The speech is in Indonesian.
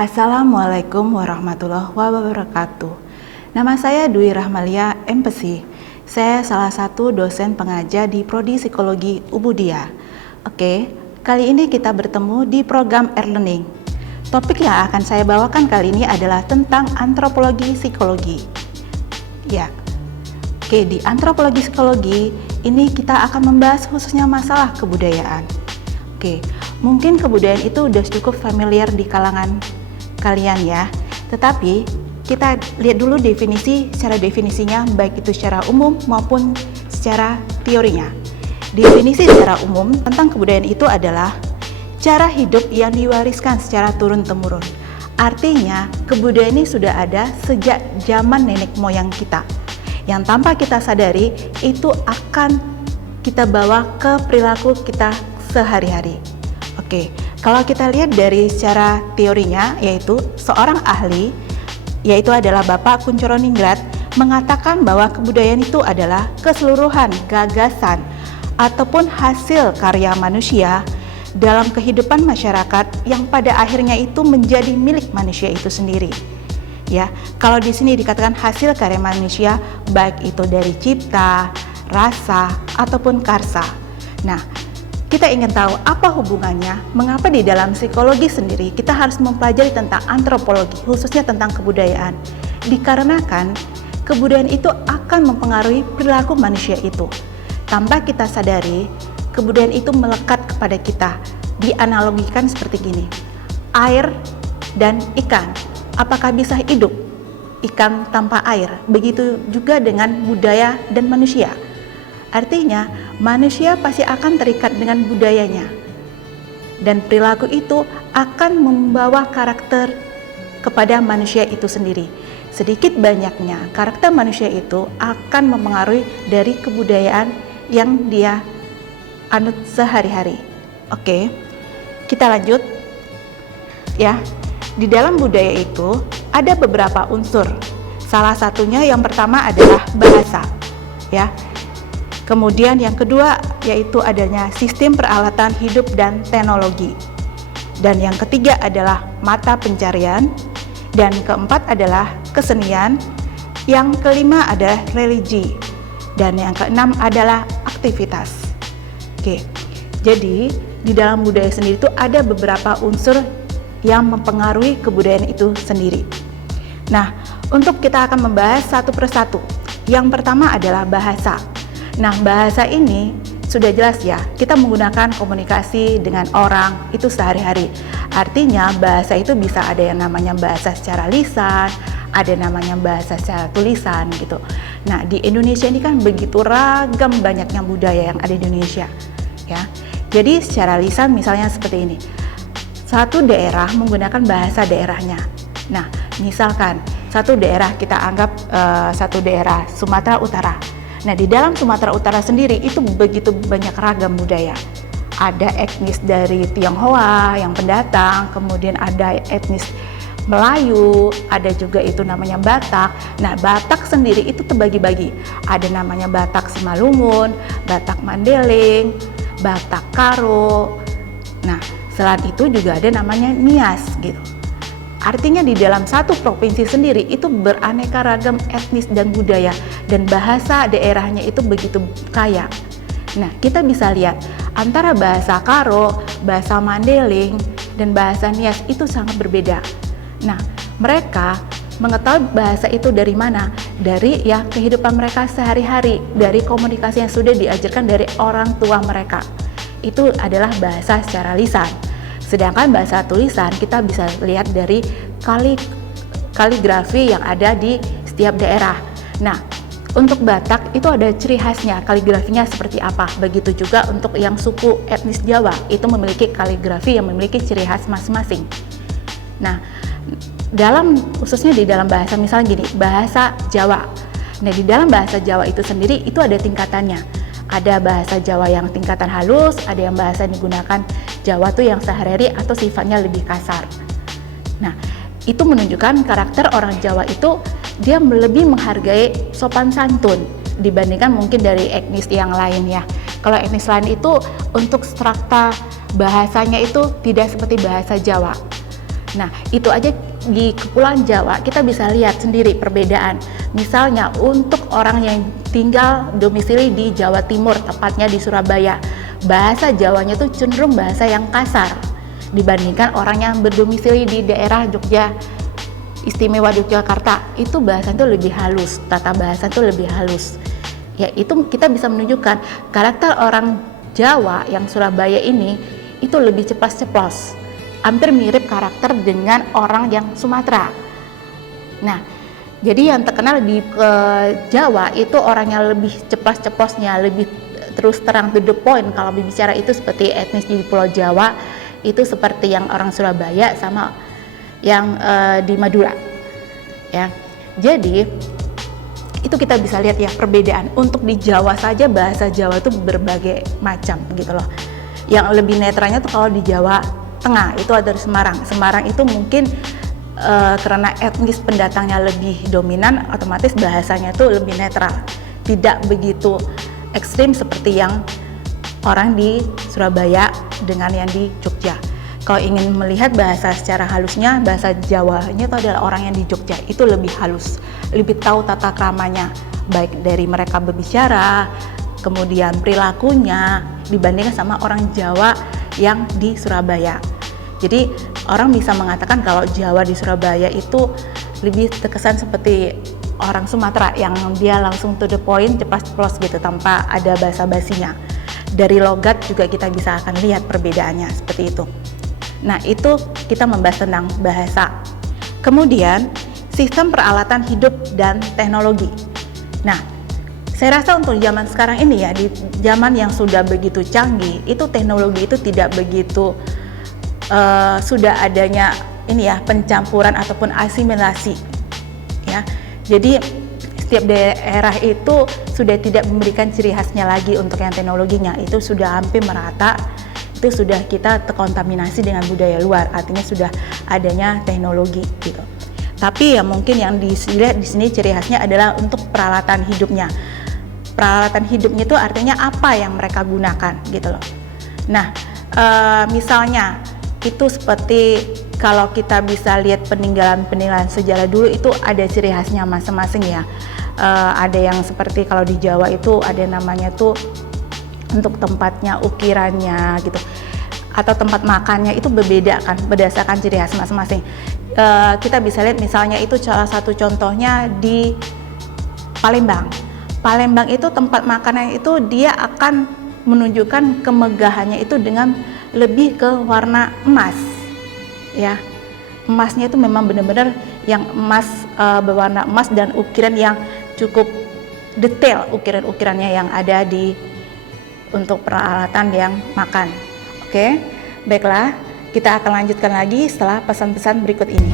Assalamualaikum warahmatullahi wabarakatuh. Nama saya Dwi Rahmalia, MPSI. Saya salah satu dosen pengajar di Prodi Psikologi Ubudiyah. Oke, kali ini kita bertemu di program e-learning. Topik yang akan saya bawakan kali ini adalah tentang antropologi psikologi. Ya, oke, di antropologi psikologi ini kita akan membahas khususnya masalah kebudayaan. Oke, mungkin kebudayaan itu sudah cukup familiar di kalangan kalian ya, tetapi kita lihat dulu secara definisinya, baik itu secara umum maupun secara teorinya. Definisi secara umum tentang kebudayaan itu adalah cara hidup yang diwariskan secara turun-temurun. Artinya kebudayaan ini sudah ada sejak zaman nenek moyang kita, yang tanpa kita sadari itu akan kita bawa ke perilaku kita sehari-hari. Oke, kalau kita lihat dari secara teorinya, yaitu seorang ahli, yaitu adalah Bapak Kunchoro-Ningrat, mengatakan bahwa kebudayaan itu adalah keseluruhan gagasan ataupun hasil karya manusia dalam kehidupan masyarakat yang pada akhirnya itu menjadi milik manusia itu sendiri. Ya, kalau di sini dikatakan hasil karya manusia, baik itu dari cipta, rasa, ataupun karsa. Nah, kita ingin tahu apa hubungannya, mengapa di dalam psikologi sendiri kita harus mempelajari tentang antropologi, khususnya tentang kebudayaan. Dikarenakan kebudayaan itu akan mempengaruhi perilaku manusia itu. Tanpa kita sadari, kebudayaan itu melekat kepada kita. Dianalogikan seperti gini, air dan ikan, apakah bisa hidup ikan tanpa air? Begitu juga dengan budaya dan manusia. Artinya, manusia pasti akan terikat dengan budayanya. Dan perilaku itu akan membawa karakter kepada manusia itu sendiri. Sedikit banyaknya, karakter manusia itu akan mempengaruhi dari kebudayaan yang dia anut sehari-hari. Oke, kita lanjut. Ya, di dalam budaya itu ada beberapa unsur. Salah satunya yang pertama adalah bahasa. Ya. Kemudian yang kedua yaitu adanya sistem peralatan hidup dan teknologi. Dan yang ketiga adalah mata pencarian. Dan keempat adalah kesenian. Yang kelima adalah religi. Dan yang keenam adalah aktivitas. Oke, jadi di dalam budaya sendiri itu ada beberapa unsur yang mempengaruhi kebudayaan itu sendiri. Nah, untuk kita akan membahas satu persatu. Yang pertama adalah bahasa. Nah, bahasa ini sudah jelas ya, kita menggunakan komunikasi dengan orang itu sehari-hari. Artinya bahasa itu bisa ada yang namanya bahasa secara lisan, ada namanya bahasa secara tulisan gitu. Nah, di Indonesia ini kan begitu ragam banyaknya budaya yang ada di Indonesia ya. Jadi secara lisan misalnya seperti ini, satu daerah menggunakan bahasa daerahnya. Nah, misalkan satu daerah kita anggap satu daerah Sumatera Utara. Nah, di dalam Sumatera Utara sendiri itu begitu banyak ragam budaya. Ada etnis dari Tionghoa yang pendatang, kemudian ada etnis Melayu, ada juga itu namanya Batak. Nah, Batak sendiri itu terbagi-bagi. Ada namanya Batak Simalungun, Batak Mandailing, Batak Karo. Nah, selain itu juga ada namanya Nias gitu. Artinya di dalam satu provinsi sendiri itu beraneka ragam etnis dan budaya, dan bahasa daerahnya itu begitu kaya. Nah, kita bisa lihat antara bahasa Karo, bahasa Mandailing, dan bahasa Nias itu sangat berbeda. Nah, mereka mengetahui bahasa itu dari mana? Dari ya kehidupan mereka sehari-hari, dari komunikasi yang sudah diajarkan dari orang tua mereka. Itu adalah bahasa secara lisan. Sedangkan bahasa tulisan kita bisa lihat dari kaligrafi yang ada di setiap daerah. Nah, untuk Batak itu ada ciri khasnya, kaligrafinya seperti apa. Begitu juga untuk yang suku etnis Jawa, itu memiliki kaligrafi yang memiliki ciri khas masing-masing. Nah, khususnya di dalam bahasa, misalnya gini, bahasa Jawa. Nah, di dalam bahasa Jawa itu sendiri itu ada tingkatannya. Ada bahasa Jawa yang tingkatan halus, ada yang bahasa yang digunakan Jawa tuh yang sehari-hari atau sifatnya lebih kasar. Nah, itu menunjukkan karakter orang Jawa itu dia lebih menghargai sopan santun dibandingkan mungkin dari etnis yang lain ya. Kalau etnis lain itu untuk struktur bahasanya itu tidak seperti bahasa Jawa. Nah, itu aja di Kepulauan Jawa kita bisa lihat sendiri perbedaan. Misalnya untuk orang yang tinggal domisili di Jawa Timur, tepatnya di Surabaya, bahasa Jawanya tuh cenderung bahasa yang kasar dibandingkan orang yang berdomisili di daerah Jogja, Istimewa Yogyakarta, itu bahasa itu lebih halus, tata bahasa itu lebih halus. Ya, itu kita bisa menunjukkan karakter orang Jawa yang Surabaya ini itu lebih ceplas-ceplos, hampir mirip karakter dengan orang yang Sumatera. Nah, jadi yang terkenal di Jawa itu orangnya lebih ceplas-ceplosnya, lebih terus terang to the point. Kalau berbicara itu seperti etnis di Pulau Jawa itu seperti yang orang Surabaya sama yang di Madura. Ya, jadi itu kita bisa lihat ya perbedaan. Untuk di Jawa saja bahasa Jawa itu berbagai macam gitu loh. Yang lebih netralnya tuh kalau di Jawa Tengah itu ada di Semarang. Semarang itu mungkin karena etnis pendatangnya lebih dominan, otomatis bahasanya itu lebih netral, tidak begitu ekstrim seperti yang orang di Surabaya dengan yang di Jogja. Kalau ingin melihat bahasa secara halusnya, bahasa Jawanya itu adalah orang yang di Jogja itu lebih halus, lebih tahu tata kramanya, baik dari mereka berbicara, kemudian perilakunya dibandingkan sama orang Jawa yang di Surabaya. Jadi orang bisa mengatakan kalau Jawa di Surabaya itu lebih terkesan seperti orang Sumatera yang dia langsung to the point, ceplas-ceplos gitu tanpa ada basa-basinya. Dari logat juga kita bisa akan lihat perbedaannya seperti itu. Nah, itu kita membahas tentang bahasa. Kemudian sistem peralatan hidup dan teknologi. Nah, saya rasa untuk zaman sekarang ini ya, di zaman yang sudah begitu canggih, itu teknologi itu tidak begitu sudah adanya ini ya pencampuran ataupun asimilasi ya. Jadi setiap daerah itu sudah tidak memberikan ciri khasnya lagi untuk yang teknologinya, itu sudah hampir merata, itu sudah kita terkontaminasi dengan budaya luar, artinya sudah adanya teknologi gitu. Tapi ya mungkin yang dilihat di sini ciri khasnya adalah untuk peralatan hidupnya. Peralatan hidupnya itu artinya apa yang mereka gunakan gitu loh. Nah, misalnya itu seperti kalau kita bisa lihat peninggalan-peninggalan sejarah dulu itu ada ciri khasnya masing-masing ya. Ada yang seperti kalau di Jawa itu ada namanya tuh untuk tempatnya, ukirannya gitu, atau tempat makannya itu berbeda kan berdasarkan ciri khas masing-masing. Kita bisa lihat misalnya itu salah satu contohnya di Palembang. Palembang itu tempat makannya itu dia akan menunjukkan kemegahannya itu dengan lebih ke warna emas ya. Emasnya itu memang benar-benar yang emas, berwarna emas dan ukiran yang cukup detail, ukiran-ukirannya yang ada di untuk peralatan yang makan. Oke, baiklah, kita akan lanjutkan lagi setelah pesan-pesan berikut ini.